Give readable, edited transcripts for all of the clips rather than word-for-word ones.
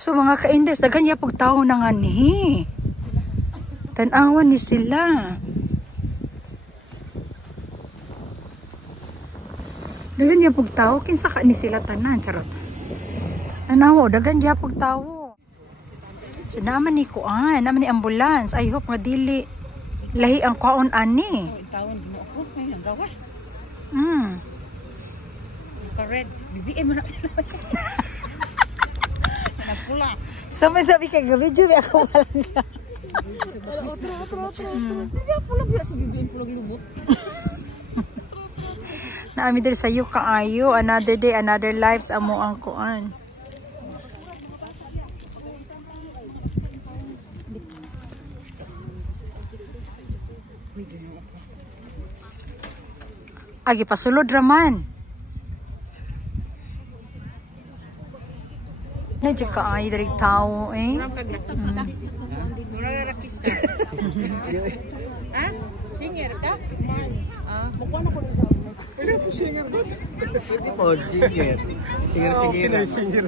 So mga ka-indes, daghan ya pag tao na nga ni. Tanawan ni sila. Daghan ya pag tao, kinsa ka ni sila tanan, charot. Tanawa, daghan ya pag tao. So naman ni kuan, naman ni ambulance. I hope nga dili lahi ang kuan ani. Tawon mo ako, ay ang gawas. Naka-red, BBM mo na sila. Nagpula. So may sabi ka, video ako walang ka. Hindi ako lang si BBM pulang lubot. Naami diri sa iyo kaayo, another day, another lives amo ang kuan. Agi pasulod raman. Nadyo kaayo diri tao eh. Ha? Singer ka? Mukha na ko rin Ano po singer ba? Oh, singer. Singer.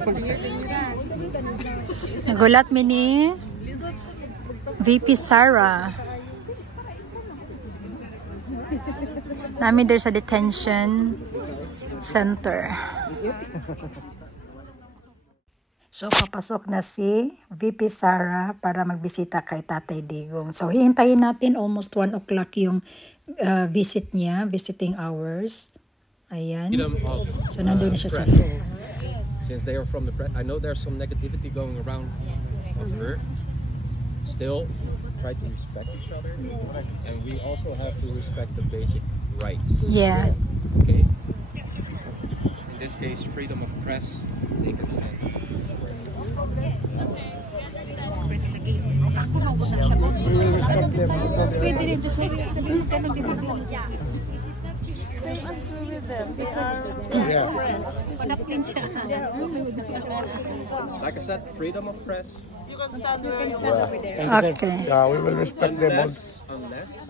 Nagulat mi ni VP Sara. Namin there sa detention center. So, papasok na si VP Sara para magbisita kay Tatay Digong. So, hihintayin natin almost 1 o'clock yung visit niya, visiting hours. Ayan. So, nandun siya sa loob. Since they are from the press, I know there's some negativity going around of her. Still, try to respect each other. And we also have to respect the basic rights. Yes. Okay? In this case, freedom of press, they can stand. Same as with them. They are Like I said, freedom of press. you can stand up with them. Okay. Yeah, we will respect them all. Unless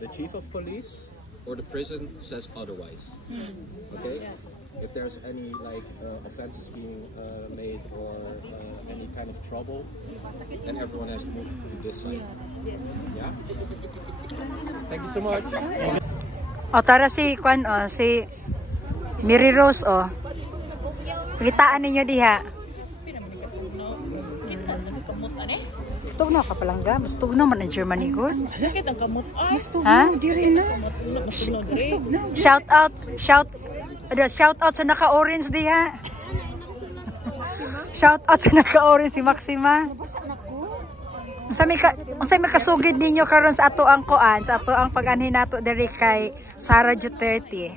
the chief of police or the prison says otherwise. Okay? If there's any like offenses being made or any kind of trouble, then everyone has to move to this side. Yeah? Thank you so much. O, tara si Kwan, o, si Mary Rose, o. Pakitaan ninyo diha. Tug na ka palangga. Mas tug na man ang Germany good. Ha? Shout out sa naka-orange diha. Shout out sa naka-orange si Maxima. Unsa may kasugid ninyo karon sa ato ang kuan, sa ato ang pag-anhin nato diri kay Sara Duterte.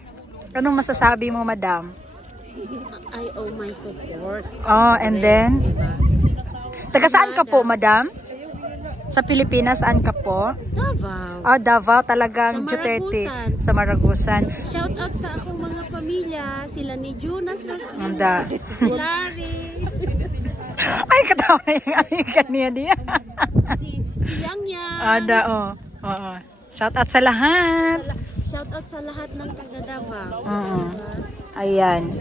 Anong masasabi mo, madam? I owe my support. Oh, and then taga saan ka po, madam? Sa Pilipinas, saan ka po? Davao. Oh, Davao, talagang Sa Duterte Maragusan. sa Maragusan. Shout out sa akong mga pamilya, sila ni Jonas, Anda. si Larry, Ay, katawa na yung aming kaniya niya. si Yang Yang. Ada, oh. Oo. Shout out sa lahat. Shout out sa lahat ng taga Davao. Ayan.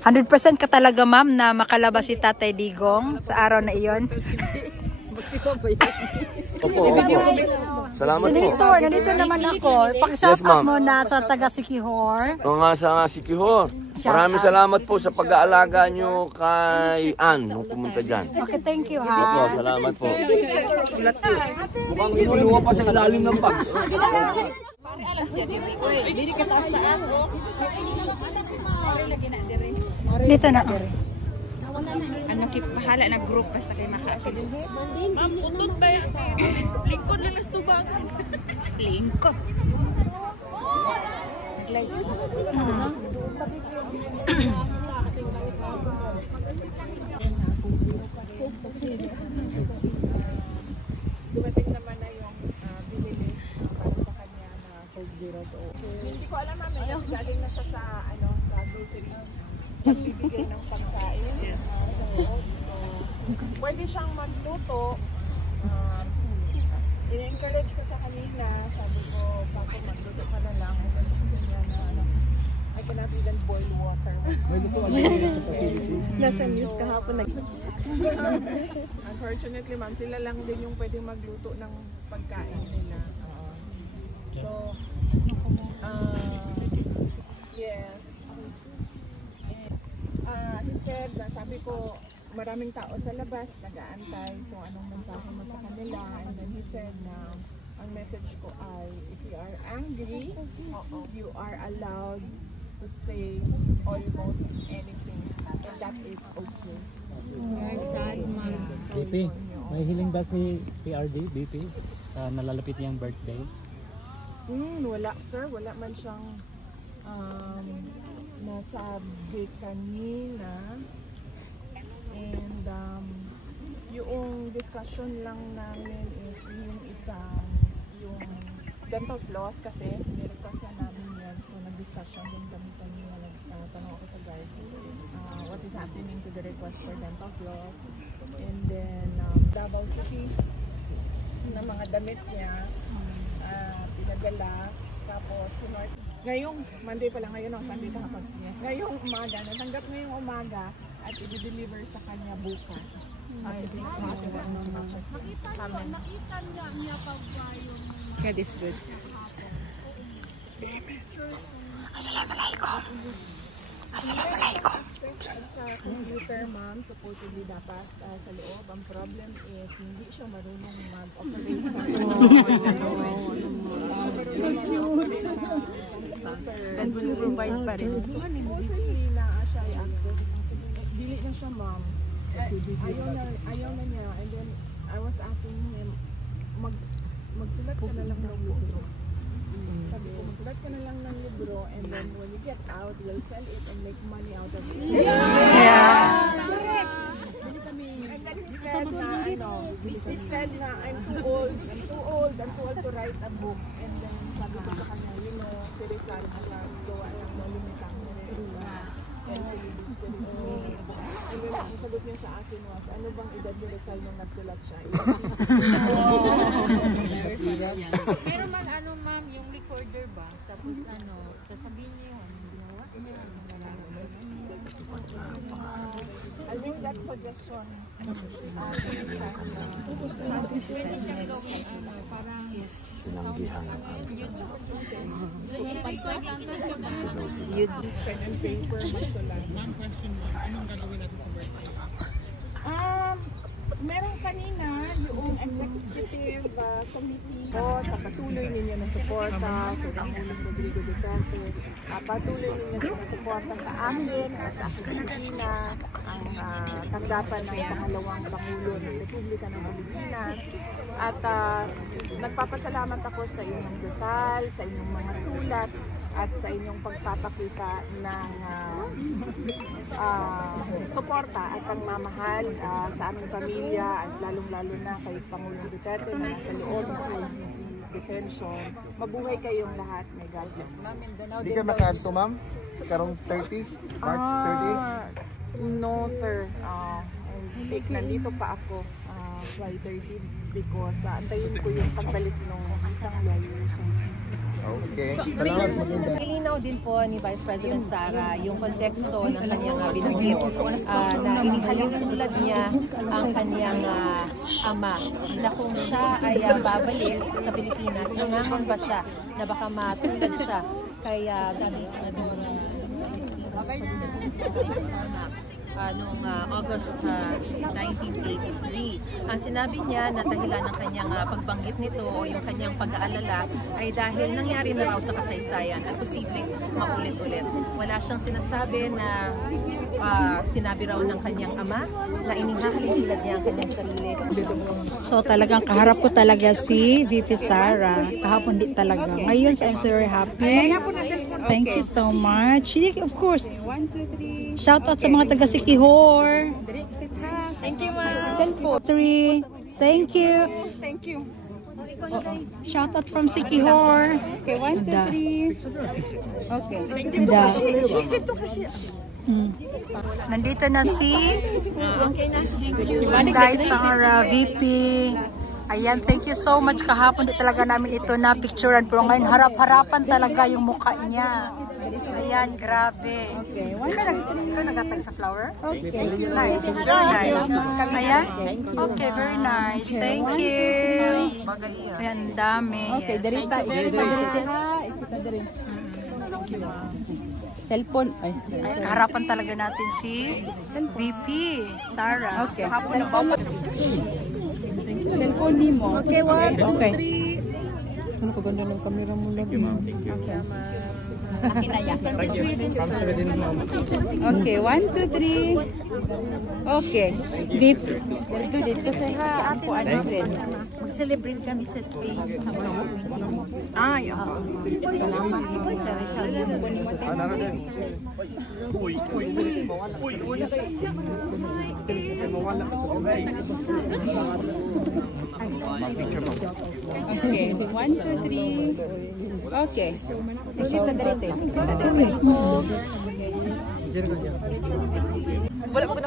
100% ka talaga, ma'am, na makalabas si Tatay Digong sa araw na iyon. Opo. Salamat po. Nandito naman ako. Pag-shout out mo na sa taga Sikihor. O nga sa Sikihor. Maraming salamat po sa pag-aalaga nyo kay Ann nung pumunta dyan. Okay, thank you, Opo, ha. salamat po. Mukhang inuluwa pa sa lalim ng bag. Hindi ka taas-taas, oh. Dito na. Ano bahala na group basta kay maka-affiliate. Ma'am, utod ba yan? Lingkod lang nas tubang. Lingkod. Dumating naman na yung binili para sa kanya na Coke Zero. So, hindi ko alam, ma'am, galing na siya sa sa groceries. Pagbibigay ng pagkain. So, pwede siyang magluto. I-encourage ko sa kanina. Sabi ko, bakit magluto ka na lang? I cannot even boil water. Nasa news kahapon. Unfortunately, ma'am, sila lang din yung pwedeng magluto ng pagkain nila. So, yes. He said, sabi ko, maraming tao sa labas, nag-aantay. So, anong mensahe mo sa kanila? And then he said na, ang message ko ay, if you are angry, you are allowed to say almost anything. And that is okay. BP, may hiling ba si PRD, BP? Nalalapit niyang birthday? Wala sir, wala man siyang nasabi kanina. And yung discussion lang namin is yung dental floss kasi nirequest na namin yan. So nag-discussion din kami kanina, nagtanong ako sa guards what is happening to the request for dental floss. And then Davao City na mga damit niya pinadala. Tapos ngayong Monday pa lang, ngayon ang Sunday kahapon. Yes. Ngayong umaga, natanggap ngayong umaga at i-deliver sa kanya bukas. Nakita niya pagbayon. God is good. Assalamualaikum. Assalamualaikum. Sa computer, ma'am, supposedly dapat sa loob. Ang problem is hindi siya marunong mag-operate. God will provide pa rin. Supposedly na siya i-access. Dili na siya, ma'am. Ayaw na niya. And then I was asking him, magsulat ka na lang ng libro. Sabi ko, magsulat ka na lang ng libro and then when you get out, you'll sell it and make money out of it. And then he said na, I'm too old to write a book. And then sabi ko sa kanya, seriously, gawa lang mo limitang mo and then ang sagot niya sa akin was, ano bang edad ni Rizal nung nagsulat siya? Pero man ma'am, yung recorder ba? Tapos sasabihin niyo yung ginawa? I think that suggestion. Parang Pen and paper, magsulat. Anong gagawin natin sa birthday? Meron kanina yung executive committee sa patuloy ninyo na suporta kay Pangulong Rodrigo Duterte. Patuloy ninyo na suporta sa akin at sa aking Pilipinas ang tanggapan ng pangalawang Pangulo ng Republika ng Pilipinas. At nagpapasalamat ako sa inyong dasal, sa inyong mga sulat, at sa inyong pagpapakita ng suporta at pagmamahal sa aming pamilya at lalong-lalo na kay Pangulong Duterte na nasa loob ng ICC detention. Mabuhay kayong lahat. May God bless. Hindi ka makaadto, ma'am? Karong 30? March 30? No, sir. Nandito pa ako by 30 because antayin ko yung pagbalik ng isang lawyer. Okay. Salamat, maganda. Ilinaw din po ni Vice President Sara yung konteksto ng kanyang binanggit na inihalin tulad niya ang kanyang ama na kung siya ay babalik sa Pilipinas, nangangamba siya na baka matulad siya kaya noong August 1983. Ang sinabi niya na dahilan ng kanyang pagbanggit nito o yung kanyang pag-aalala ay dahil nangyari na raw sa kasaysayan at posibleng maulit-ulit. Wala siyang sinasabi na sinabi raw ng kanyang ama na inihahalintulad niya ang kanyang sarili. So talagang kaharap ko talaga si VP Sara. Kahapon di talaga. Ngayon, so I'm so very happy. Thank you so much. Of course. 1, 2, 3. Shout out sa mga taga Sikihor. Thank you, ma'am. Cellphone 3. Thank you. Thank you. Shout out from Sikihor. Okay, 1, 2, 3. Okay. Nandito na si guys Sara, VP. Ayan, thank you so much. Kahapon di talaga namin ito na picturean. Pero ngayon harap-harapan talaga yung mukha niya. Ayan. Ayan, grabe. Okay. Ikaw nagatag sa flower? Okay. Nice. Very nice. Ayan. Okay, very nice. Thank you. Ayan, dami. Okay, darita. Cellphone. Ay, harapan talaga natin si VP Sara. Okay. Cellphone ni mo. Okay, what? Okay. Ano kaganda ng camera mo lang. Okay, 1, 2, 3. Okay. Beep. Dito sa apuan natin. Mag-celebrate kami sa Spain. Ay, Okay, 1, 2, 3. Okay. Sit na dito.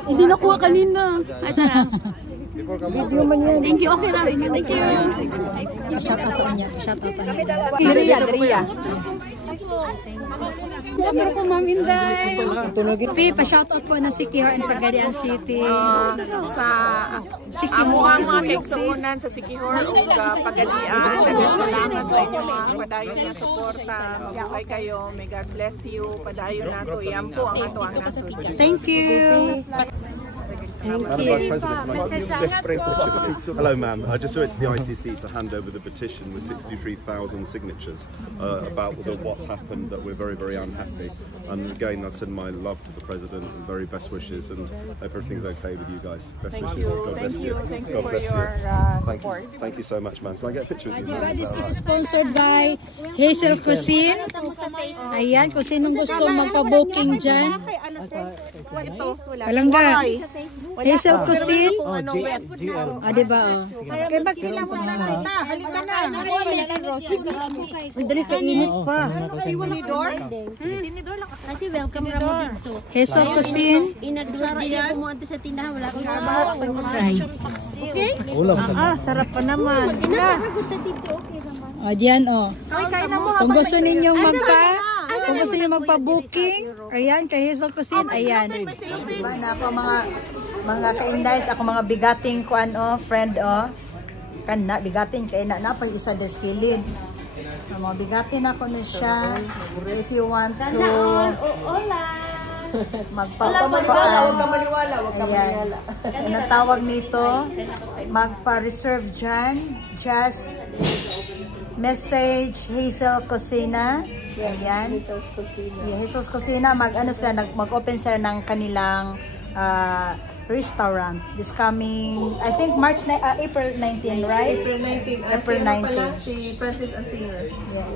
Hindi nakuha kanina. Ito lang. Thank you, okay lang. Thank you. Shout out niya. Shout out niya. Dria. Motor ko, Ma'am Inday. Pa-shout out po na si Sikihor and Pagadian City. sa amuang mga kaigsuunan sa Sikihor o Pagadian. Daghang salamat sa inyo mga padayon na suporta. Mabuhay kayo. May God bless you. Padayon nato. Iyan po ang ato ang nasod. Thank you. Madam Vice President, can I just picture with you? Hello, ma'am. I just went to the ICC to hand over the petition with 63,000 signatures about what's happened, that we're very, very unhappy. And again, I send my love to the President and very best wishes, and hope everything's okay with you guys. Best wishes. God bless you. Thank you God for bless your you. support. Thank you so much, ma'am. Can I get a picture with you? This is sponsored by Hazel Cuisine. Ayan, kung sinong gusto magpa-booking dyan. Palangga. Hazel Cuisine. Diba? Kaya ba't kailangan mo na? Halika na. Madali ka init pa. Tinidor? Tinidor lang. Kasi welcome ra mo dito. Hazel Cuisine. Inador din ako mo ato sa tindahan. Wala akong trabaho. Okay? Sarap pa naman. O, diyan o. Kain na mo. Kung gusto ninyong magpa-booking, ayan, kay Hazel Cuisine, ayan. Diba na ako mga ka-indies, ako mga bigating kuan o, friend o. Kana, bigating, kaya na pa yung isa deskilid. Mga bigatin ako na siya. If you want to Huwag ka maniwala. Anong tawag nito? Magpa-reserve dyan. Just message Hazel Cocina. Ayan. Hazel's Cocina. Mag-open sila ng kanilang restaurant. This coming, I think April 19, right? April 19. April 19. Si Princess and Singer. Yeah.